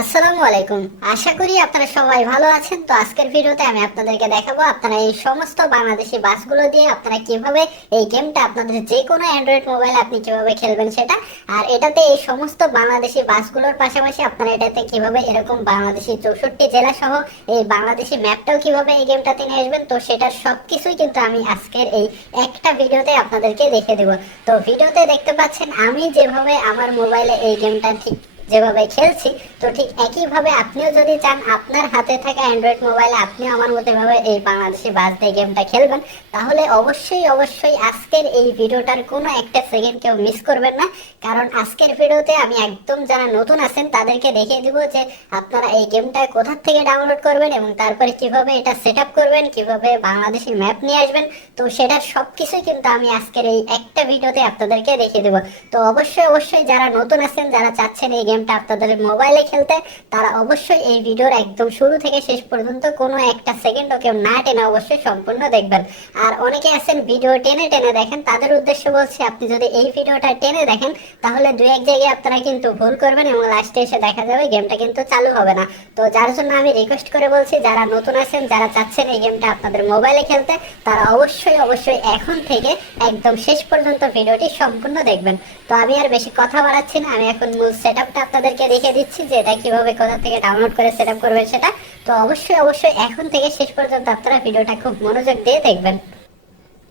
আসসালামু আলাইকুম। আশা করি আপনারা সবাই ভালো আছেন। তো আজকের ভিডিওতে আমি আপনাদেরকে দেখাবো আপনারা এই সমস্ত বাংলাদেশি বাসগুলো দিয়ে আপনারা কিভাবে এই গেমটা আপনাদের যে কোনো অ্যান্ড্রয়েড মোবাইলে আপনি কিভাবে খেলবেন সেটা। আর এটাতে এই সমস্ত বাংলাদেশি বাসগুলোর পাশাপাশি আপনারা এটাতে কিভাবে এরকম বাংলাদেশি 64 জেলা সহ এই বাংলাদেশি ম্যাপটাও কিভাবে এই গেমটাতে নিয়ে আসবেন, তো সেটার সবকিছুই কিন্তু আমি আজকের এই একটা ভিডিওতে আপনাদেরকে দেখে দেব। তো ভিডিওতে দেখতে পাচ্ছেন আমি যেভাবে আমার মোবাইলে এই গেমটা ঠিক যেভাবে খেলছি, তো ঠিক একইভাবে আপনিও যদি চান আপনার হাতে থাকা অ্যান্ড্রয়েড মোবাইলে আপনিও আমার মতো ভাবে এই বাংলাদেশি বাস দিয়ে গেমটা খেলবেন, তাহলে অবশ্যই অবশ্যই আজকের এই ভিডিওটার কোনো একটা সেকেন্ড কেউ মিস করবেন না। কারণ আজকের ভিডিওতে আমি একদম যারা নতুন আছেন তাদেরকে দেখিয়ে দিব যে আপনারা এই গেমটা কোথা থেকে ডাউনলোড করবেন এবং তারপরে কিভাবে এটা সেট আপ করবেন, কিভাবে বাংলাদেশি ম্যাপ নিয়ে আসবেন। তো সেটার সবকিছুই কিন্তু আমি আজকের এই একটা ভিডিওতে আপনাদেরকে দেখিয়ে দেবো। তো অবশ্যই অবশ্যই যারা নতুন আছেন, যারা চাচ্ছেন এই গেমটা আপনাদের মোবাইলে খেলতে, তারা অবশ্যই এই ভিডিওর একদম শুরু থেকে শেষ পর্যন্ত কোনো একটা সেকেন্ডও কেউ না টেনে অবশ্যই সম্পূর্ণ দেখবেন। আর অনেকে আছেন ভিডিও টেনে টেনে দেখেন, তাদের উদ্দেশ্য বলছি আপনি যদি এই ভিডিওটা টেনে দেখেন তাহলে দুই এক জায়গায় আপনারা কিন্তু ভুল করবেন এবং লাস্টে এসে দেখা যাবে গেমটা কিন্তু চালু হবে না। তো যার জন্য আমি রিকোয়েস্ট করে বলছি যারা নতুন আছেন, যারা চাচ্ছেন এই গেমটা আপনাদের মোবাইলে খেলতে, তারা অবশ্যই অবশ্যই এখন থেকে একদম শেষ পর্যন্ত ভিডিওটি সম্পূর্ণ দেখবেন। তো আমি আর বেশি কথা বাড়াচ্ছি না, আমি এখন মূল সেটআপটা আপনাদেরকে রেখে দিচ্ছি যে এটা কিভাবে কোথা থেকে ডাউনলোড করে সেটআপ করবেন সেটা। তো অবশ্যই অবশ্যই এখন থেকে শেষ পর্যন্ত আপনারা ভিডিওটা খুব মনোযোগ দিয়ে দেখবেন।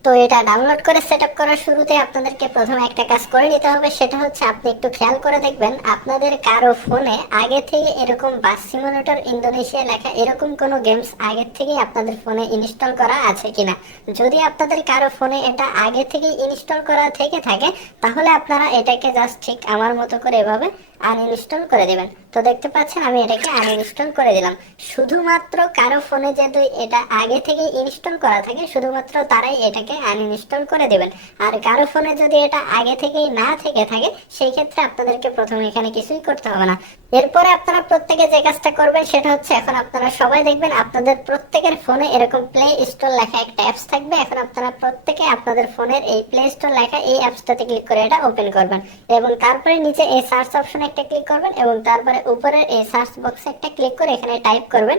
তো এটা ডাউনলোড করে সেটআপ করার শুরুতে আপনাদেরকে প্রথমে একটা কাজ করে নিতে হবে, সেটা হচ্ছে আপনি একটু খেয়াল করে দেখবেন আপনাদের কারো ফোনে আগে থেকে এরকম বাস সিমুলেটর ইন্দোনেশিয়া লেখা এরকম কোনো গেমস আগে থেকে আপনাদের ফোনে ইনস্টল করা আছে কিনা। যদি আপনাদের কারো ফোনে এটা আগে থেকে ইনস্টল করা থেকে থাকে তাহলে আপনারা এটাকে জাস্ট ঠিক আমার মতো করে এভাবে আনইনস্টল করে দেবেন। তো দেখতে পাচ্ছেন আমি এটাকে আনইনস্টল করে দিলাম। শুধুমাত্র কারো ফোনে যদি এটা আগে থেকে ইনস্টল করা থাকে শুধুমাত্র তারাই এটাকে আনইনস্টল করে দেবেন। আর কারো ফোনে যদি এটা আগে থেকেই না থেকে থাকে সেই ক্ষেত্রে আপনাদেরকে প্রথমে এখানে কিছুই করতে হবে না। এরপরে আপনারা প্রত্যেকে যে কাজটা করবেন সেটা হচ্ছে এখন আপনারা সবাই দেখবেন আপনাদের প্রত্যেকের ফোনে এরকম প্লে স্টোর লেখা একটা অ্যাপস থাকবে। এখন আপনারা প্রত্যেকে আপনাদের ফোনের এই প্লে স্টোর লেখা এই অ্যাপসটাতে ক্লিক করে এটা ওপেন করবেন এবং তারপরে নিচে এই সার্চ অপশনে একটা ক্লিক করবেন এবং তারপরে উপরের এই সার্চ বক্সে একটা ক্লিক করে এখানে টাইপ করবেন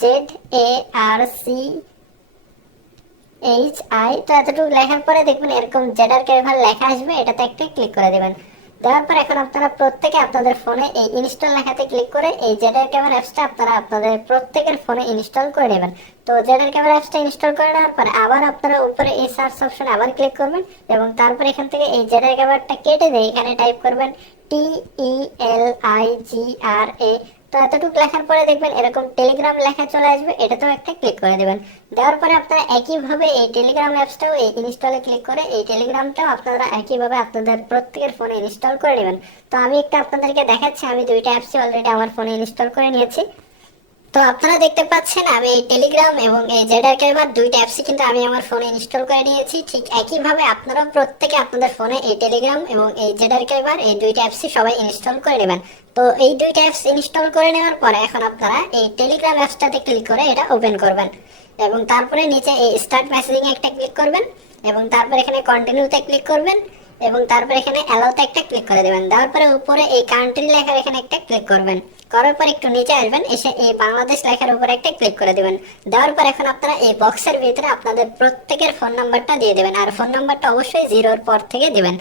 ZARCHI। তো এতটুকু লেখার পরে দেখবেন এরকম জেডার ক্যাভার লেখা আসবে, এটাতে একটা ক্লিক করে দেবেন। দেওয়ার পর এখন আপনারা প্রত্যেকে আপনাদের ফোনে এই ইনস্টল লেখাতে ক্লিক করে এই জেডার ক্যামেরা অ্যাপসটা আপনারা আপনাদের প্রত্যেকের ফোনে ইনস্টল করে নেবেন। তো জেডার ক্যামেরা অ্যাপসটা ইনস্টল করে নেওয়ার পরে আবার আপনারা উপরে এই সার্চ অপশনে আবার ক্লিক করবেন এবং তারপর এখান থেকে এই জেডার ক্যামেরাটা কেটে দিয়ে এখানে টাইপ করবেন TELIGRA। তো এতটুকু লেখার পরে দেখবেন এরকম টেলিগ্রাম লেখা চলে আসবে, এটাতেও একটা ক্লিক করে দেবেন। দেওয়ার পরে আপনারা একইভাবে এই টেলিগ্রাম অ্যাপসটাও এই ইনস্টলে ক্লিক করে এই টেলিগ্রামটাও আপনারা একইভাবে আপনাদের প্রত্যেকের ফোনে ইনস্টল করে নেবেন। তো আমি একটা আপনাদেরকে দেখাচ্ছি, আমি দুইটা অ্যাপসই অলরেডি আমার ফোনে ইনস্টল করে নিয়েছি। তো আপনারা দেখতে পাচ্ছেন আমি এই টেলিগ্রাম এবং এই জেডার ক্যাভার দুইটা অ্যাপসই কিন্তু আমি আমার ফোনে ইনস্টল করে নিয়েছি। ঠিক একইভাবে আপনারা প্রত্যেকে আপনাদের ফোনে এই টেলিগ্রাম এবং এই জেডার ক্যাভার এই দুইটা অ্যাপসই সবাই ইনস্টল করে নেবেন। তো এই দুইটা অ্যাপস ইনস্টল করে নেওয়ার পরে এখন আপনারা এই টেলিগ্রাম অ্যাপসটাতে ক্লিক করে এটা ওপেন করবেন এবং তারপরে নিচে এই স্টার্ট মেসেজিং একটা ক্লিক করবেন এবং তারপর এখানে কন্টিনিউতে ক্লিক করবেন এবং তারপর এখানে অ্যালাউতে একটা ক্লিক করে দেবেন। দেওয়ার পরে উপরে এই কান্ট্রি লেখার এখানে একটা ক্লিক করবেন, করার পর একটু নিচে আসবেন, এসে এই বাংলাদেশ লেখার উপরে একটা ক্লিক করে দেবেন। দেওয়ার পর এখন আপনারা এই বক্সের ভিতরে আপনাদের প্রত্যেকের ফোন নাম্বারটা দিয়ে দেবেন আর ফোন নাম্বারটা অবশ্যই 0-র পর থেকে দিবেন।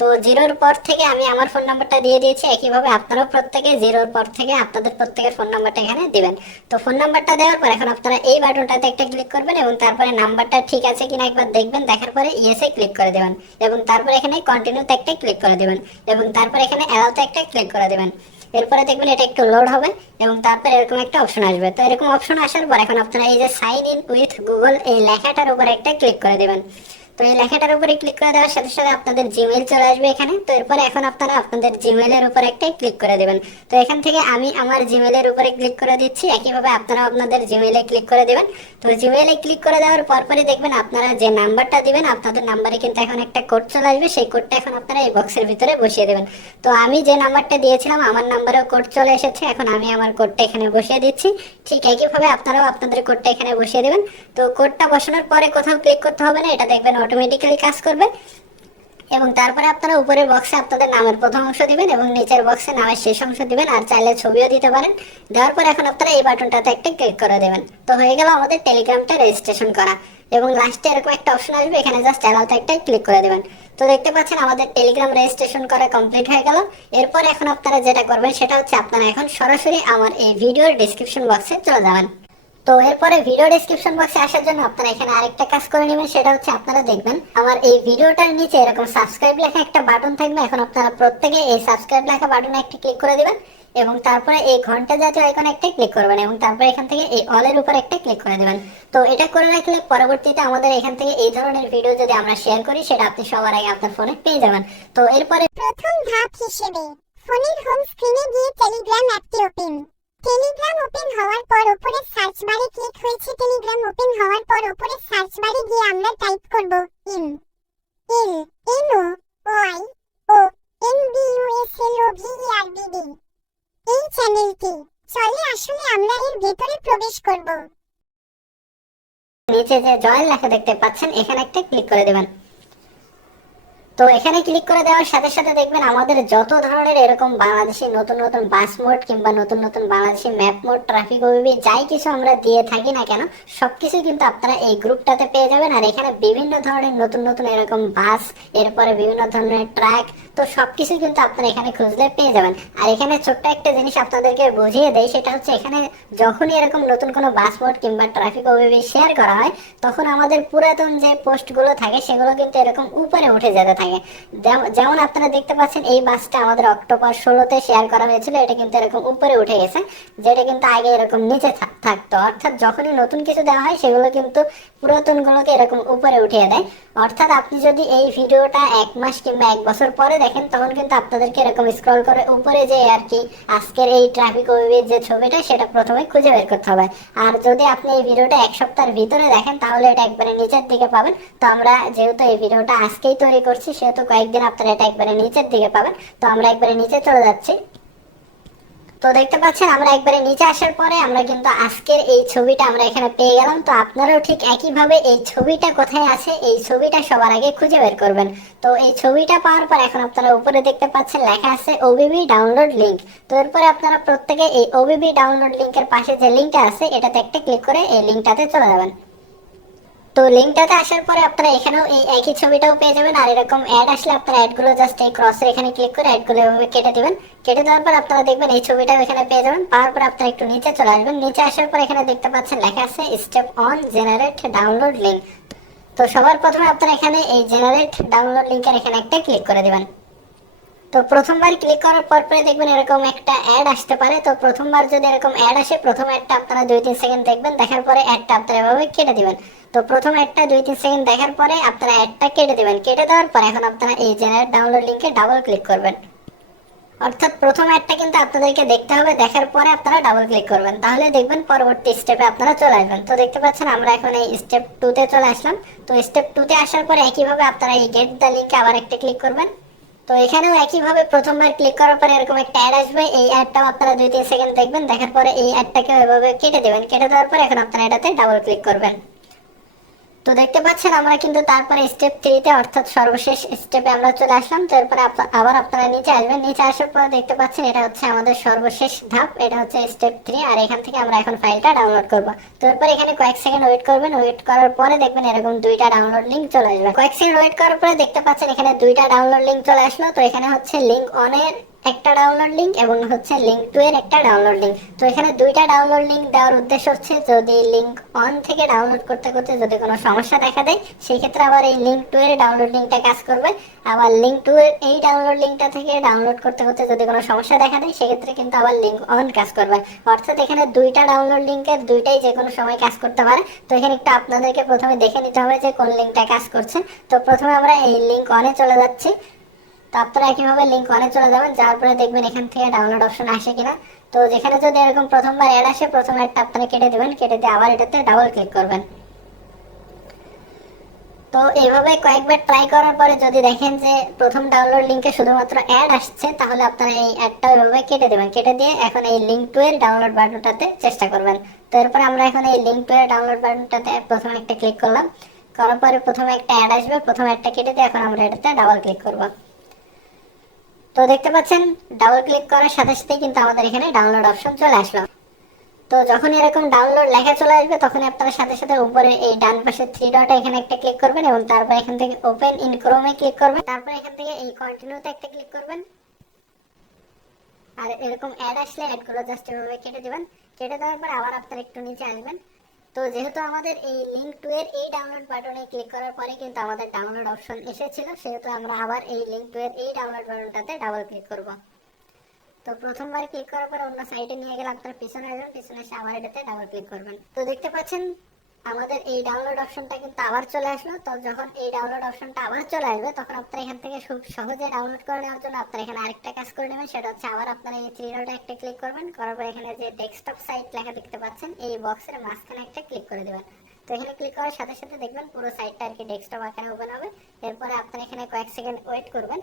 তো 0-র পর থেকে আমি আমার ফোন নাম্বারটা দিয়ে দিয়েছি, একইভাবে আপনারাও প্রত্যেকে 0-র পর থেকে আপনাদের প্রত্যেকের ফোন নাম্বারটা এখানে দিবেন। তো ফোন নাম্বারটা দেওয়ার পর এখন আপনারা এই বাটনটাতে একটা ক্লিক করবেন এবং তারপরে নাম্বারটা ঠিক আছে কিনা একবার দেখবেন, দেখার পরে ইয়েসে ক্লিক করে দেবেন এবং তারপরে এখানে কন্টিনিউতে একটা ক্লিক করে দেবেন এবং তারপরে এখানে অ্যালাউতে একটা ক্লিক করে দেবেন। এরপরে দেখবেন এটা একটু লোড হবে এবং তারপরে এরকম একটা অপশন আসবে। তো এরকম অপশন আসার পর এখন আপনারা এই যে সাইন ইন উইথ গুগল এই লেখাটার উপরে একটা ক্লিক করে দেবেন। তো এই লেখাটার উপরে ক্লিক করে দেওয়ার সাথে সাথে আপনাদের জিমেইল চলে আসবে এখানে। তো এরপরে এখন আপনারা আপনাদের জিমেইলের উপরে একটা ক্লিক করে দেবেন। তো এখান থেকে আমি আমার জিমেইলের উপরে ক্লিক করে দিচ্ছি, একইভাবে আপনারা আপনাদের জিমেইলে ক্লিক করে দেবেন। তো জিমেইলে ক্লিক করে দেওয়ার পরপরই দেখবেন আপনারা যে নাম্বারটা দিবেন আপনাদের নাম্বারে কিন্তু এখন একটা কোড চলে আসবে, সেই কোডটা এখন আপনারা এই বক্সের ভিতরে বসিয়ে দেবেন। তো আমি যে নাম্বারটা দিয়েছিলাম আমার নাম্বারেও কোড চলে এসেছে, এখন আমি আমার কোডটা এখানে বসিয়ে দিচ্ছি। ঠিক একইভাবে আপনারাও আপনাদের কোডটা এখানে বসিয়ে দেবেন। তো কোডটা বসানোর পরে কোথাও ক্লিক করতে হবে না, এটা দেখবেন অটোমেটিক্যালি কাজ করবে। এবং তারপরে আপনারা উপরের বক্সে আপনাদের নামের প্রথম অংশ দিবেন এবং নিচের বক্সে নামের শেষ অংশ দিবেন, আর চাইলে ছবিও দিতে পারেন। দেওয়ার পর এখন আপনারা এই বাটনটাতে একটা ক্লিক করে দেবেন। তো হয়ে গেল আমাদের টেলিগ্রামটা রেজিস্ট্রেশন করা। এবং লাস্টে এরকম একটা অপশন আসবে, এখানে জাস্ট অ্যালাউতে একটা ক্লিক করে দেবেন। তো দেখতে পাচ্ছেন আমাদের টেলিগ্রাম রেজিস্ট্রেশন করা কমপ্লিট হয়ে গেল। এরপর এখন আপনারা যেটা করবেন সেটা হচ্ছে আপনারা এখন সরাসরি আমার এই ভিডিওর ডেসক্রিপশন বক্সে চলে যাবেন। তো এরপরে ভিডিও ডেসক্রিপশন বক্সে আসার জন্য আপনারা এখানে আরেকটা কাজ করে নেবেন, সেটা হচ্ছে আপনারা দেখবেন আমার এই ভিডিওটার নিচে এরকম সাবস্ক্রাইব লেখা একটা বাটন থাকবে। এখন আপনারা প্রত্যেকে এই সাবস্ক্রাইব লেখা বাটনে একটা ক্লিক করে দিবেন এবং তারপরে এই ঘন্টা জাতীয় আইকনে একটা ক্লিক করবেন এবং তারপরে এখান থেকে এই অলের উপর একটা ক্লিক করে দেবেন। তো এটা করে রাখলে পরবর্তীতে আমাদের এখান থেকে এই ধরনের ভিডিও যদি আমরা শেয়ার করি সেটা আপনি সবার আগে আপনার ফোনে পেয়ে যাবেন। তো এরপরে প্রথম ধাপ হিসেবে ফোনের হোম স্ক্রিনে গিয়ে টেলিগ্রাম অ্যাপটি ওপেন। টেলিগ্রাম ওপেন হওয়ার পর উপরে সার্চ বারে ক্লিক হয়েছে। টেলিগ্রাম ওপেন হওয়ার পর উপরে সার্চ বারে গিয়ে আমরা টাইপ করব INLNOYONBUSLOVERBD। এই চ্যানেলটি চলে আসলে আমরা এর ভেতরে প্রবেশ করব। নিচে যে জয়েন লেখা দেখতে পাচ্ছেন এখানে একটা ক্লিক করে দেবেন। তো এখানে ক্লিক করে দেওয়ার সাথে সাথে দেখবেন আমাদের যত ধরনের এরকম বাংলাদেশি নতুন নতুন বাস মোড কিংবা নতুন নতুন Bangladeshi map mode, traffic OBB যাই কিছু আমরা দিয়ে থাকি না কেন সবকিছু কিন্তু আপনারা এই গ্রুপটাতে পেয়ে যাবেন। আর এখানে বিভিন্ন ধরনের নতুন নতুন এরকম বাস, এরপরে বিভিন্ন ধরনের ট্র্যাক, তো সবকিছু কিন্তু আপনারা এখানে খুঁজলে পেয়ে যাবেন। আর এখানে ছোট্ট একটা জিনিস আপনাদেরকে বুঝিয়ে দেয়, সেটা হচ্ছে এখানে যখনই এরকম নতুন কোনো বাস মোড কিংবা ট্রাফিক ওবিবি শেয়ার করা হয় তখন আমাদের পুরাতন যে পোস্টগুলো থাকে সেগুলো কিন্তু এরকম উপরে উঠে যেতে থাকে। যেমন আপনারা দেখতে পাচ্ছেন এই বাসটা আমাদের অক্টোবর 16-তে শেয়ার করা হয়েছিল, এটা কিন্তু এরকম উপরে উঠে গেছে, যেটা কিন্তু আগে এরকম নিচে থাকতো। অর্থাৎ যখনই নতুন কিছু দেওয়া হয় সেগুলো কিন্তু পুরাতন গুলোকে এরকম উপরে উঠিয়ে দেয়। অর্থাৎ আপনি যদি এই ভিডিওটা 1 মাস কিংবা 1 বছর পরে দেখেন তখন কিন্তু আপনাদেরকে এরকম স্ক্রল করে উপরে যে আর কি আজকের এই ট্রাফিক ওবিবির যে ছবিটা সেটা প্রথমে খুঁজে বের করতে হবে। আর যদি আপনি এই ভিডিওটা 1 সপ্তাহের ভিতরে দেখেন তাহলে এটা একবারে নিচের দিকে পাবেন। তো আমরা যেহেতু এই ভিডিওটা আজকেই তৈরি করছি সেহেতু কয়েকদিন আপনারা এটা একবারে নিচের দিকে পাবেন। তো আমরা একবারে নিচে চলে যাচ্ছি। তো দেখতে পাচ্ছেন আমরা একবারে নিচে আসার পরে আমরা কিন্তু আজকের এই ছবিটা আমরা এখানে পেয়ে গেলাম। তো আপনারাও ঠিক একইভাবে এই ছবিটা কোথায় আছে এই ছবিটা সবার আগে খুঁজে বের করবেন। তো এই ছবিটা পাওয়ার পর এখন আপনারা উপরে দেখতে পাচ্ছেন লেখা আছে ওবিবি ডাউনলোড লিংক। তো এরপরে আপনারা প্রত্যেকে এই ওবিবি ডাউনলোড লিংকের পাশে যে লিংকটা আছে এটাতে একটা ক্লিক করে এই লিংকটাতে চলে যাবেন। তো লিংকটাতে আসার পরে আপনারা এখানেও এই একই ছবিটাও পেয়ে যাবেন। আর এরকম অ্যাড আসলে আপনারা অ্যাডগুলো জাস্ট এই ক্রসের এখানে ক্লিক করে অ্যাডগুলো এভাবে কেটে দিবেন। কেটে দেওয়ার পর আপনারা দেখবেন এই ছবিটাও এখানে পেয়ে যাবেন। পাওয়ার পর আপনারা একটু নিচে চলে আসবেন। নিচে আসার পর এখানে দেখতে পাচ্ছেন লেখা আছে step on generate download link. তো সবার প্রথমে আপনারা এখানে এই জেনারেট ডাউনলোড লিংকের এখানে একটা ক্লিক করে দিবেন। তো প্রথমবার ক্লিক করার পর পরে দেখবেন এরকম একটা অ্যাড আসতে পারে। তো প্রথমবার যদি এরকম অ্যাড আসে প্রথম অ্যাডটা আপনারা 2-3 সেকেন্ড দেখবেন, দেখার পরে অ্যাডটা আপনারা এভাবে কেটে দিবেন। তো প্রথম অ্যাডটা 2-3 সেকেন্ড দেখার পরে আপনারা অ্যাডটা কেটে দিবেন। কেটে দেওয়ার পর এখন আপনারা এই জেনারেট ডাউনলোড লিংকে ডাবল ক্লিক করবেন। অর্থাৎ প্রথম অ্যাডটা কিন্তু আপনাদেরকে দেখতে হবে, দেখার পরে আপনারা ডাবল ক্লিক করবেন, তাহলে দেখবেন পরবর্তী স্টেপে আপনারা চলে আসবেন। তো দেখতে পাচ্ছেন আমরা এখন এই স্টেপ 2-তে চলে আসলাম। তো স্টেপ 2-তে আসার পরে একইভাবে আপনারা এই গেট দ্য লিংকে আবার একটা ক্লিক করবেন। তো এখানেও একইভাবে প্রথমবার ক্লিক করার পরে এরকম একটা অ্যাড আসবে। এই অ্যাডটাও আপনারা 2-3 সেকেন্ড দেখবেন, দেখার পরে এই অ্যাডটাকে এভাবে কেটে দেবেন। কেটে দেওয়ার পরে এখন আপনারা এটাতে ডাবল ক্লিক করবেন। তো দেখতে পাচ্ছেন আমরা কিন্তু তারপরে স্টেপ 3-তে অর্থাৎ সর্বশেষ স্টেপে আমরা চলে আসলাম। তো এরপরে আবার আপনারা নিচে আসবেন। নিচে আসার পরে দেখতে পাচ্ছেন এটা হচ্ছে আমাদের সর্বশেষ ধাপ, এটা হচ্ছে স্টেপ 3। আর এখান থেকে আমরা এখন ফাইলটা ডাউনলোড করব। তো এরপর এখানে কয়েক সেকেন্ড ওয়েট করবেন। ওয়েট করার পরে দেখবেন এরকম 2টা ডাউনলোড লিংক চলে আসবে। কয়েক সেকেন্ড ওয়েট করার পরে দেখতে পাচ্ছেন এখানে 2টা ডাউনলোড লিংক চলে আসলো। তো এখানে হচ্ছে লিংক অনের একটা ডাউনলোড লিংক এবং হচ্ছে লিংক 2 এর একটা ডাউনলোড লিংক। তো এখানে 2টা ডাউনলোড লিংক দেওয়ার উদ্দেশ্য হচ্ছে যদি লিংক 1 থেকে ডাউনলোড করতে করতে যদি কোনো সমস্যা দেখা দেয় সেই ক্ষেত্রে আবার এই লিংক 2 এর ডাউনলোড লিংকটা কাজ করবে। আবার লিংক 2 এর এই ডাউনলোড লিংকটা থেকে ডাউনলোড করতে করতে যদি কোনো সমস্যা দেখা দেয় সেক্ষেত্রে কিন্তু আবার লিংক 1 কাজ করবে। অর্থাৎ এখানে 2টা ডাউনলোড লিংকের 2টাই যে কোনো সময় কাজ করতে পারে। তো এখানে একটু আপনাদেরকে প্রথমে দেখে নিতে হবে যে কোন লিংকটা কাজ করছে। তো প্রথমে আমরা এই লিংক 1-এ চলে যাচ্ছি। তো আপনারা একইভাবে লিংক 1-এ চলে যাবেন, যাওয়ার পরে দেখবেন এখান থেকে ডাউনলোড অপশন আসে কিনা। তো যেখানে যদি এরকম প্রথমবার অ্যাড আসে প্রথম অ্যাডটা আপনারা কেটে দেবেন, কেটে দিয়ে আবার এটাতে ডাবল ক্লিক করবেন। তো এইভাবে কয়েকবার ট্রাই করার পরে যদি দেখেন যে প্রথম ডাউনলোড লিংকে শুধুমাত্র অ্যাড আসছে তাহলে আপনারা এই অ্যাডটা এভাবে কেটে দেবেন। কেটে দিয়ে এখন এই লিংক 2 এর ডাউনলোড বাটনটাতে চেষ্টা করবেন। তো এরপর আমরা এখন এই লিংক 2 এর ডাউনলোড বাটনটাতে প্রথমে একটা ক্লিক করলাম। করার পরে প্রথমে একটা অ্যাড আসবে, প্রথমে একটা কেটে দিয়ে এখন আমরা এটাতে ডাবল ক্লিক করব। তো দেখতে পাচ্ছেন ডাবল ক্লিক করার সাথে সাথে কিন্তু আমাদের এখানে ডাউনলোড অপশন চলে আসলো। তো যখন এরকম ডাউনলোড লেখা চলে আসবে তখন আপনারা সাথে সাথে উপরে এই ডান পাশে থ্রি ডট এখানে একটা ক্লিক করবেন এবং তারপর এখান থেকে ওপেন ইন ক্রোমে ক্লিক করবেন, তারপর এখান থেকে এই কন্টিনিউতে একটা ক্লিক করবেন। আর এরকম অ্যাড আসলে অ্যাডগুলো জাস্ট এভাবে কেটে দিবেন। কেটে দেওয়ার পর আবার আপনারা একটু নিচে আসবেন। তো যেহেতু আমাদের এই লিংক টু এর এই ডাউনলোড বাটনে ক্লিক করার পরে কিন্তু আমাদের ডাউনলোড অপশন এসেছিল, সেহেতু আমরা আবার এই লিংক টু এর এই ডাউনলোড বাটনটাতে ডাবল ক্লিক করব। তো প্রথমবার ক্লিক করার পর অন্য সাইটে নিয়ে গেলে আপনারা পিছনে আসবেন, পিছনে এসে আবার এটাতে ডাবল ক্লিক করবেন। তো দেখতে পাচ্ছেন আমাদের এই ডাউনলোড অপশনটা কিন্তু আবার চলে আসলো। তো যখন এই ডাউনলোড অপশনটা আবার চলে আসবে তখন আপনারা এখান থেকে খুব সহজে ডাউনলোড করে নেওয়ার জন্য আপনারা এখানে আরেকটা কাজ করে নেবেন, সেটা হচ্ছে আবার আপনারা এই থ্রি ডটে একটা ক্লিক করবেন, করার পর এখানে যে ডেস্কটপ সাইট লেখা দেখতে পাচ্ছেন এই বক্সের মাঝখানে একটা ক্লিক করে দেবেন। তো এখানে ক্লিক করার সাথে সাথে দেখবেন পুরো সাইটটা আর কি ডেস্কটপ আকারে ওপেন হবে। এরপরে আপনারা এখানে কয়েক সেকেন্ড ওয়েট করবেন।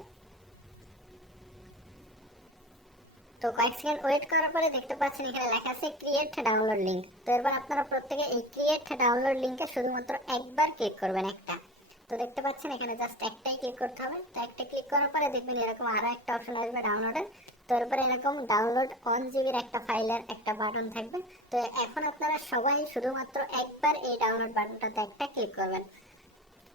তো কয়েক সেকেন্ড ওয়েট করার পরে দেখতে পাচ্ছেন এখানে লেখা আছে ক্রিয়েট ডাউনলোড লিংক। তো এরপর আপনারা প্রত্যেকে এই ক্রিয়েট ডাউনলোড লিংকে শুধুমাত্র একবার ক্লিক করবেন, একটা। তো দেখতে পাচ্ছেন এখানে জাস্ট একটাই ক্লিক করতে হবে। তো একটা ক্লিক করার পরে দেখবেন এরকম আরো একটা অপশন আসবে ডাউনলোডের। তো এরপরে এরকম ডাউনলোড 1 GB একটা ফাইলের একটা বাটন থাকবে। তো এখন আপনারা সবাই শুধুমাত্র একবার এই ডাউনলোড বাটনটাতে একটা ক্লিক করবেন।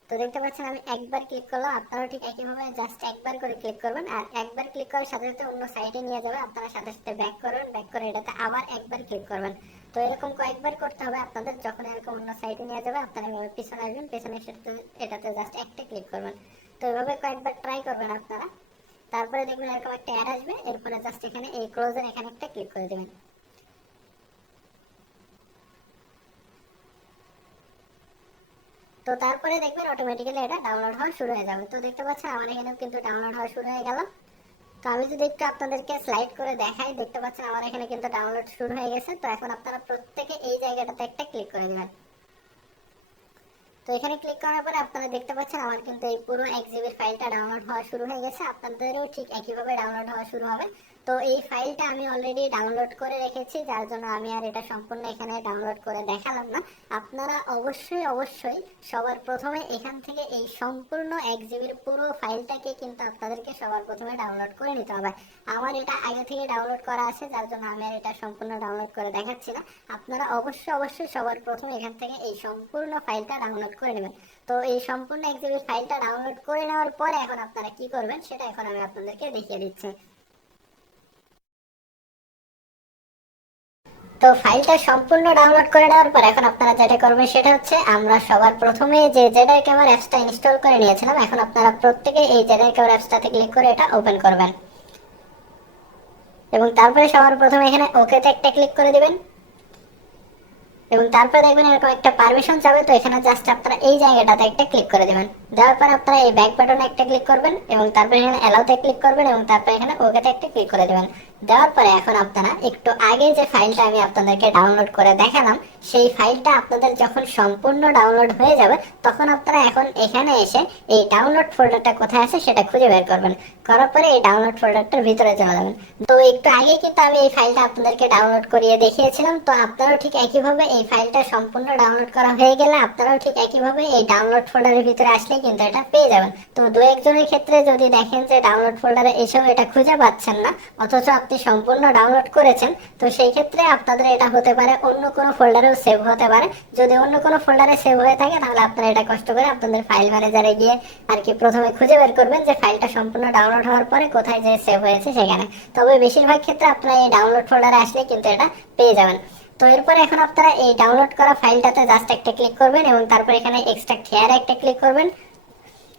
তো দেখতে পাচ্ছেন আমি একবার ক্লিক করলাম, আপনারাও ঠিক একইভাবে জাস্ট একবার করে ক্লিক করবেন। আর একবার ক্লিক করার সাথে সাথে অন্য সাইটে নিয়ে যাবে, আপনারা সাথে সাথে ব্যাক করবেন, ব্যাক করে এটাতে আবার একবার ক্লিক করবেন। তো এরকম কয়েকবার করতে হবে আপনাদের। যখন এরকম অন্য সাইটে নিয়ে যাবে আপনারা এভাবে পিছনে আসবেন, পিছনে এসে এটাতে জাস্ট একটা ক্লিক করবেন। তো এভাবে কয়েকবার ট্রাই করবেন আপনারা। তারপরে দেখবেন এরকম একটা অ্যাড আসবে, এরপরে জাস্ট এখানে এই ক্লোজের এখানে একটা ক্লিক করে দেবেন। তো তারপরে দেখবেন অটোমেটিক্যালি এটা ডাউনলোড হওয়া শুরু হয়ে যাবে। তো দেখতে পাচ্ছেন আমার এখানেও কিন্তু ডাউনলোড হওয়া শুরু হয়ে গেল। তো আমি যদি একটু আপনাদেরকে স্লাইড করে দেখাই, দেখতে পাচ্ছেন আমার এখানে কিন্তু ডাউনলোড শুরু হয়ে গেছে। তো এখন আপনারা প্রত্যেকে এই জায়গাটাতে একটা ক্লিক করে দিবেন। তো এখানে ক্লিক করার পরে আপনারা দেখতে পাচ্ছেন আমার কিন্তু এই পুরো 1 GB ফাইলটা ডাউনলোড হওয়া শুরু হয়ে গেছে। আপনাদেরও ঠিক একইভাবে ডাউনলোড হওয়া শুরু হবে। তো এই ফাইলটা আমি অলরেডি ডাউনলোড করে রেখেছি, যার জন্য আমি আর এটা সম্পূর্ণ এখানে ডাউনলোড করে দেখালাম না। আপনারা অবশ্যই অবশ্যই সবার প্রথমে এখান থেকে এই সম্পূর্ণ 1 GBর পুরো ফাইলটাকে কিন্তু আপনাদেরকে সবার প্রথমে ডাউনলোড করে নিতে হবে। আমার এটা আগে থেকে ডাউনলোড করা আছে, যার জন্য আমি আর এটা সম্পূর্ণ ডাউনলোড করে দেখাচ্ছি না। আপনারা অবশ্যই অবশ্যই সবার প্রথমে এখান থেকে এই সম্পূর্ণ ফাইলটা ডাউনলোড করে নেবেন। তো এই সম্পূর্ণ 1 GB ফাইলটা ডাউনলোড করে নেওয়ার পরে এখন আপনারা কি করবেন সেটা এখন আমি আপনাদেরকে দেখিয়ে দিচ্ছি। তো ফাইলটা সম্পূর্ণ ডাউনলোড করে নেওয়ার পর এখন আপনারা যেটা করবেন সেটা হচ্ছে আমরা সবার প্রথমে যে জেডাই ক্যামেরা অ্যাপসটা ইনস্টল করে নিয়েছিলাম, এখন আপনারা প্রত্যেকে এই জেডাই ক্যামেরা অ্যাপসটাতে ক্লিক করে এটা ওপেন করবেন এবং তারপরে সবার প্রথমে এখানে ওকেতে একটা ক্লিক করে দিবেন এবং তারপরে দেখবেন এরকম একটা পারমিশন যাবে। তো এখানে জাস্ট আপনারা এই জায়গাটাতে একটা ক্লিক করে দিবেন। দেওয়ার পর আপনারা এই ব্যাক বাটনে একটা ক্লিক করবেন এবং তারপরে এখানে অ্যালাউতে ক্লিক করবেন এবং তারপরে এখানে ওকেতে একটা ক্লিক করে দিবেন। দেওয়ার পরে এখন আপনারা একটু আগে যে ফাইলটা আমি আপনাদেরকে ডাউনলোড করে দেখালাম সেই ফাইলটা আপনাদের যখন সম্পূর্ণ ডাউনলোড হয়ে যাবে তখন আপনারা এখন এখানে এসে এই ডাউনলোড ফোল্ডারটা কোথায় আছে সেটা খুঁজে বের করবেন। করার পরে এই ডাউনলোড ফোল্ডারটার ভিতরে চলে যাবেন। তো একটু আগে কিন্তু আমি এই ফাইলটা আপনাদেরকে ডাউনলোড করিয়ে দেখিয়েছিলাম। তো আপনারাও ঠিক একইভাবে এই ফাইলটা সম্পূর্ণ ডাউনলোড করা হয়ে গেলে আপনারাও ঠিক একইভাবে এই ডাউনলোড ফোল্ডারের ভিতরে আসলে কিন্তু এটা পেয়ে যাবেন। তো দু একজনের ক্ষেত্রে যদি দেখেন যে ডাউনলোড ফোল্ডারে এসেও এটা খুঁজে পাচ্ছেন না, অথচ আপনি সম্পূর্ণ ডাউনলোড করেছেন, তো সেই ক্ষেত্রে আপনাদের এটা হতে পারে অন্য কোনো ফোল্ডারেও সেভ হতে পারে। যদি অন্য কোনো ফোল্ডারে সেভ হয়ে থাকে তাহলে আপনারা এটা কষ্ট করে আপনাদের ফাইল ম্যানেজারে গিয়ে আর কি প্রথমে খুঁজে বের করবেন যে ফাইলটা সম্পূর্ণ ডাউনলোড হওয়ার পরে কোথায় যে সেভ হয়েছে সেখানে। তবে বেশিরভাগ ক্ষেত্রে আপনারা এই ডাউনলোড ফোল্ডারে আসলে কিন্তু এটা পেয়ে যাবেন। তো এরপর এখন আপনারা এই ডাউনলোড করা ফাইলটাতে জাস্ট একটা ক্লিক করবেন এবং তারপর এখানে এক্সট্রাক্ট হেয়ার একটা ক্লিক করবেন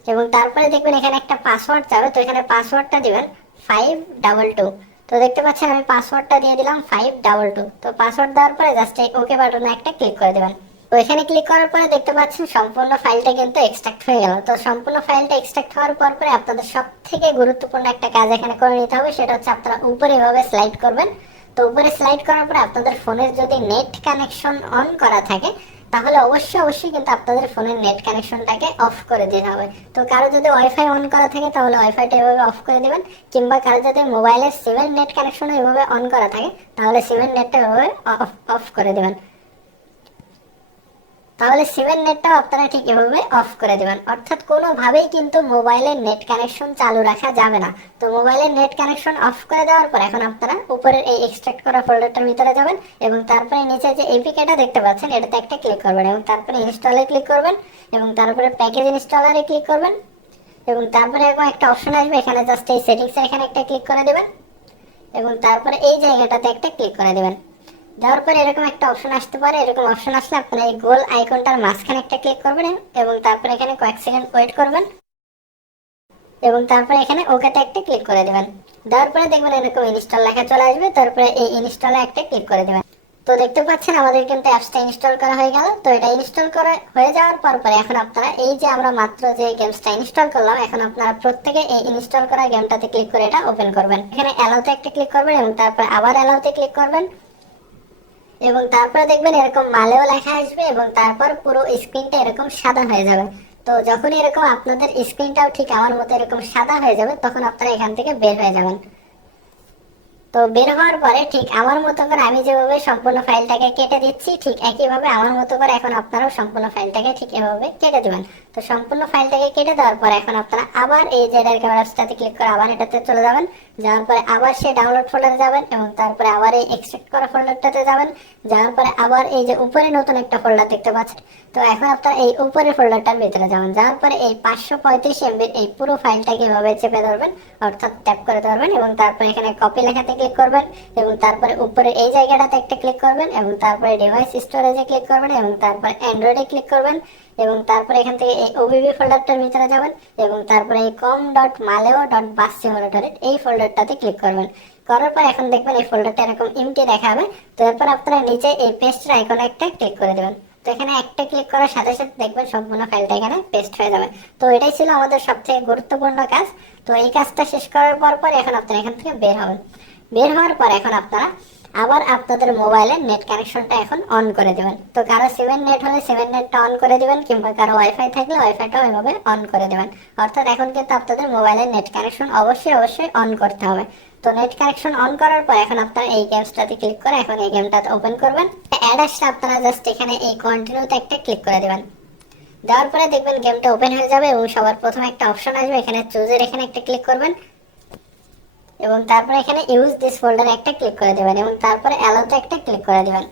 এবং তারপরে দেখবেন এখানে একটা পাসওয়ার্ড চাবে। তো এখানে পাসওয়ার্ডটা দিবেন 522। তো দেখতে পাচ্ছেন আমি পাসওয়ার্ডটা দিয়ে দিলাম 522। তো পাসওয়ার্ড দেওয়ার পরে জাস্ট এই ওকে বাটনে একটা ক্লিক করে দেবেন। তো এখানে ক্লিক করার পরে দেখতে পাচ্ছেন সম্পূর্ণ ফাইলটা কিন্তু এক্সট্রাক্ট হয়ে গেল। তো সম্পূর্ণ ফাইলটা এক্সট্রাক্ট হওয়ার পরে আপনাদের সব থেকে গুরুত্বপূর্ণ একটা কাজ এখানে করে নিতে হবে, সেটা হচ্ছে আপনারা উপরে এভাবে স্লাইড করবেন। তো উপরে স্লাইড করার পরে আপনাদের ফোনের যদি নেট কানেকশন অন করা থাকে তাহলে অবশ্যই অবশ্যই কিন্তু আপনাদের ফোনের নেট কানেকশনটাকে অফ করে দিতে হবে। তো কারো যদি ওয়াইফাই অন করা থাকে তাহলে ওয়াইফাইটা এভাবে অফ করে দিবেন, কিংবা কারো যদি মোবাইলের সিমের নেট কানেকশন এভাবে অন করা থাকে তাহলে সিমের নেটটা এভাবে অফ করে দিবেন। তাহলে সিমের নেটটাও আপনারা ঠিক এভাবে অফ করে দেবেন। অর্থাৎ কোনোভাবেই কিন্তু মোবাইলের নেট কানেকশন চালু রাখা যাবে না। তো মোবাইলের নেট কানেকশন অফ করে দেওয়ার পর এখন আপনারা উপরের এই এক্সট্রাক্ট করা ফোল্ডারটার ভিতরে যাবেন এবং তারপরে নিচে যে এপিকেটা দেখতে পাচ্ছেন এটাতে একটা ক্লিক করবেন এবং তারপরে ইনস্টলে ক্লিক করবেন এবং তারপরে প্যাকেজ ইনস্টলারে ক্লিক করবেন এবং তারপরে এরকম একটা অপশন আসবে, এখানে জাস্ট এই সেটিংসের এখানে একটা ক্লিক করে দেবেন এবং তারপরে এই জায়গাটাতে একটা ক্লিক করে দেবেন। দেওয়ার পরে এরকম একটা অপশন আসতে পারে, এরকম অপশন আসলে আপনারা এই গোল আইকনটার মাঝখানে একটা ক্লিক করবেন এবং তারপরে এখানে কয়েক সেকেন্ড ওয়েট করবেন এবং তারপরে এখানে ওকেতে একটা ক্লিক করে দেবেন। দেওয়ার পরে দেখবেন এরকম ইনস্টল লেখা চলে আসবে, তারপরে এই ইনস্টলে একটা ক্লিক করে দেবেন। তো দেখতে পাচ্ছেন আমাদের কিন্তু অ্যাপসটা ইনস্টল করা হয়ে গেল। তো এটা ইনস্টল করা হয়ে যাওয়ার পরে এখন আপনারা এই যে আমরা মাত্র যে গেমসটা ইনস্টল করলাম, এখন আপনারা প্রত্যেকে এই ইনস্টল করা গেমটাতে ক্লিক করে এটা ওপেন করবেন। এখানে অ্যালাউতে একটা ক্লিক করবেন এবং তারপরে আবার অ্যালাউতে ক্লিক করবেন এবং তারপরে দেখবেন এরকম মালেও লেখা আসবে এবং তারপর পুরো স্ক্রিনটা এরকম সাদা হয়ে যাবে। তো যখন এরকম আপনাদের স্ক্রিনটাও ঠিক আমার মতো এরকম সাদা হয়ে যাবে তখন আপনারা এখান থেকে বের হয়ে যাবেন। তো বের হওয়ার পরে ঠিক আমার মতো করে আমি যেভাবে সম্পূর্ণ ফাইলটাকে কেটে দিচ্ছি ঠিক একইভাবে আমার মতো করে এখন আপনারাও সম্পূর্ণ ফাইলটাকে ঠিক এভাবে কেটে দিবেন। তো সম্পূর্ণ ফাইলটাকে কেটে দেওয়ার পরে এখন আপনারা আবার এই যে ক্যামেরাটাতে ক্লিক করে আবার এটাতে চলে যাবেন। যাওয়ার পরে আবার সেই ডাউনলোড ফোল্ডারে যাবেন এবং তারপরে আবার এই এক্সট্রাক্ট করা ফোল্ডারটাতে যাবেন। যাওয়ার পরে আবার এই যে উপরে নতুন একটা ফোল্ডার দেখতে পাচ্ছেন, তো এখন আপনারা এই উপরের ফোল্ডারটার ভিতরে যাবেন। যাওয়ার পরে এই 535 MB এই পুরো ফাইলটাকে এভাবে চেপে ধরবেন, অর্থাৎ ট্যাপ করে ধরবেন এবং তারপরে এখানে কপি লেখাতে ক্লিক করবেন এবং তারপরে উপরে এই জায়গাটাতে একটা ক্লিক করবেন এবং তারপরে ডিভাইস স্টোরেজে ক্লিক করবেন এবং তারপরে অ্যান্ড্রয়েডে ক্লিক করবেন এবং তারপরে এখান থেকে এই ওবিবি ফোল্ডারটার ভিতরে যাবেন এবং তারপরে এই com.maleo.bus simulator এই ফোল্ডারটাতে ক্লিক করবেন। করার পর এখন দেখবেন এই ফোল্ডারটা এরকম এমটি দেখাবে। তো এরপর আপনারা নিচে এই পেস্টের আইকনে একটা ক্লিক করে দেবেন। তো এখানে একটা ক্লিক করার সাথে সাথে দেখবেন সম্পূর্ণ ফাইলটা এখানে পেস্ট হয়ে যাবে। তো এটাই ছিল আমাদের সবথেকে গুরুত্বপূর্ণ কাজ। তো এই কাজটা শেষ করার পর এখন আপনারা এখান থেকে বের হবেন। বের হওয়ার পর এখন আপনারা আবার আপনাদের মোবাইলের নেট কানেকশনটা এখন অন করে দেবেন। তো কারো সিমের নেট হলে সিমের নেটটা অন করে দিবেন কিংবা কারো ওয়াইফাই থাকলে ওয়াইফাইটাও এভাবে অন করে দেবেন। অর্থাৎ এখন কিন্তু আপনাদের মোবাইলের নেট কানেকশন অবশ্যই অন করতে হবে। তো নেট কানেকশন অন করার পর এখন আপনারা এই গেমসটাতে ক্লিক করে এখন এই গেমটাতে ওপেন করবেন। অ্যাড আসলে আপনারা জাস্ট এখানে এই কন্টিনিউতে একটা ক্লিক করে দেবেন। দেওয়ার পরে দেখবেন গেমটা ওপেন হয়ে যাবে এবং সবার প্রথমে একটা অপশন আসবে, এখানে চুজের এখানে একটা ক্লিক করবেন এবং তারপরে এখানে ইউজ দিস ফোল্ডারে একটা ক্লিক করে দেবেন এবং তারপরে অ্যালোতে একটা ক্লিক করে দেবেন।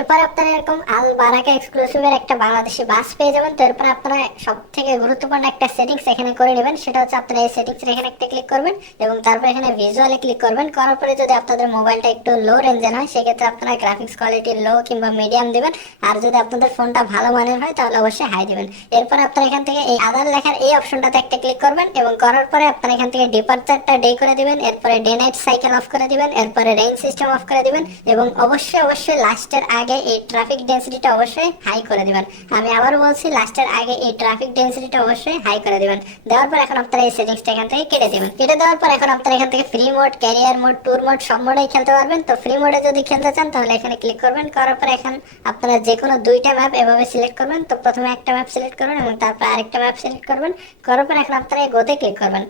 এরপর আপনারা এরকম আল বারাকা এক্সক্লুসিভের একটা বাংলাদেশি বাস পেয়ে যাবেন। তো এরপর আপনারা সব থেকে গুরুত্বপূর্ণ একটা সেটিংস এখানে করে নেবেন, সেটা হচ্ছে আপনারা এই সেটিংসের এখানে একটা ক্লিক করবেন এবং তারপর এখানে ভিজুয়ালে ক্লিক করবেন। করার পরে যদি আপনাদের মোবাইলটা একটু লো রেঞ্জের হয় সেক্ষেত্রে আপনারা গ্রাফিক্স কোয়ালিটি লো কিংবা মিডিয়াম দিবেন, আর যদি আপনাদের ফোনটা ভালো মানের হয় তাহলে অবশ্যই হাই দিবেন। এরপর আপনারা এখান থেকে এই আদার লেখার এই অপশনটাতে একটা ক্লিক করবেন এবং করার পরে আপনারা এখান থেকে ডিপার্চারটা ডে করে দিবেন, এরপরে ডে নাইট সাইকেল অফ করে দিবেন, এরপরে রেইন সিস্টেম অফ করে দিবেন এবং অবশ্যই লাস্টের আগে এই ট্রাফিক ডেন্সিটিটা অবশ্যই হাই করে দিবেন। আমি আবার বলছি লাস্টের আগে এই ট্রাফিক ডেন্সিটিটা অবশ্যই হাই করে দিবেন। দেওয়ার পর এখন আপনারা এই সেটিংসটা এখান থেকে কেটে দিবেন। কেটে দেওয়ার পর এখন আপনারা এখান থেকে free mode, career mode, tour mode সব মোডেই খেলতে পারবেন। তো ফ্রি মোডে যদি খেলতে চান তাহলে এখানে ক্লিক করবেন। করার পর এখন আপনারা যে কোনো দুইটা ম্যাপ এভাবে সিলেক্ট করবেন। তো প্রথমে একটা ম্যাপ সিলেক্ট করবেন এবং তারপর আরেকটা ম্যাপ সিলেক্ট করবেন। করার পর এখন আপনারা এই গোতে ক্লিক করবেন।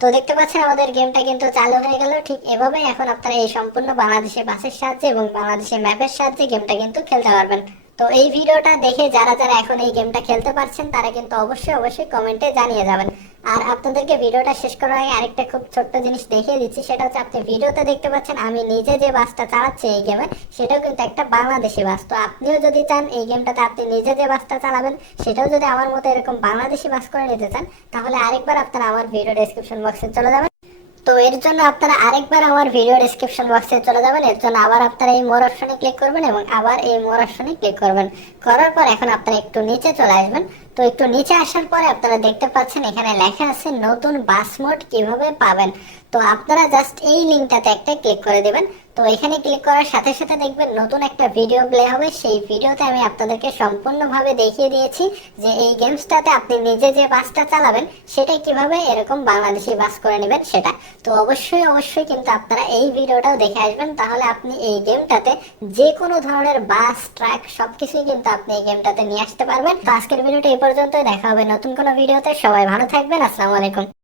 তো দেখতে পাচ্ছেন আমাদের গেমটা কিন্তু চালু হয়ে গেল। ঠিক এভাবে এখন আপনারা এই সম্পূর্ণ বাংলাদেশি বাসের সাহায্যে এবং বাংলাদেশি ম্যাপের সাহায্যে গেমটা কিন্তু খেলতে পারবেন। তো এই ভিডিওটা দেখে যারা এখন এই গেমটা খেলতে পারছেন তারা কিন্তু অবশ্যই কমেন্টে জানিয়ে যাবেন। আর আপনাদেরকে ভিডিওটা শেষ করার আগে আরেকটা খুব ছোট্ট জিনিস দেখিয়ে দিচ্ছি, সেটা হচ্ছে আপনি ভিডিওতে দেখতে পাচ্ছেন আমি নিজে যে বাসটা চালাচ্ছি এই গেমে সেটাও কিন্তু একটা বাংলাদেশি বাস। তো আপনিও যদি চান এই গেমটাতে আপনি নিজে যে বাসটা চালাবেন সেটাও যদি আমার মতো এরকম বাংলাদেশি বাস করে নিতে চান তাহলে আরেকবার আপনারা আমার ভিডিও ডেসক্রিপশন বক্সে চলে যাবেন। তো এর জন্য আপনারা আরেকবার আমার ভিডিও ডেসক্রিপশন বক্সে চলে যাবেন। এর জন্য আবার আপনারা এই মোর অপশনে ক্লিক করবেন এবং আবার এই মোর অপশনে ক্লিক করবেন। করার পর এখন আপনারা একটু নিচে চলে আসবেন। তো একটু নিচে আসার পরে আপনারা দেখতে পাচ্ছেন এখানে লেখা আছে নতুন বাস মোড কিভাবে পাবেন। তো আপনারা জাস্ট এই লিংকটাতে একটা ক্লিক করে দেবেন। তো এখানে ক্লিক করার সাথে সাথে দেখবেন নতুন একটা ভিডিও প্লে হবে। সেই ভিডিওতে আমি আপনাদেরকে সম্পূর্ণভাবে দেখিয়ে দিয়েছি যে এই গেমসটাতে আপনি নিজে যে বাসটা চালাবেন সেটা কিভাবে এরকম বাংলাদেশি বাস করে নেবেন সেটা। তো অবশ্যই কিন্তু আপনারা এই ভিডিওটাও দেখে আসবেন, তাহলে আপনি এই গেমটাতে যে কোনো ধরনের বাস, ট্রাক সবকিছুই কিন্তু আপনি এই গেমটাতে নিয়ে আসতে পারবেন। তো আজকের ভিডিওটা এই পর্যন্তই, দেখা হবে নতুন কোনো ভিডিওতে। সবাই ভালো থাকবেন, আসসালামু আলাইকুম।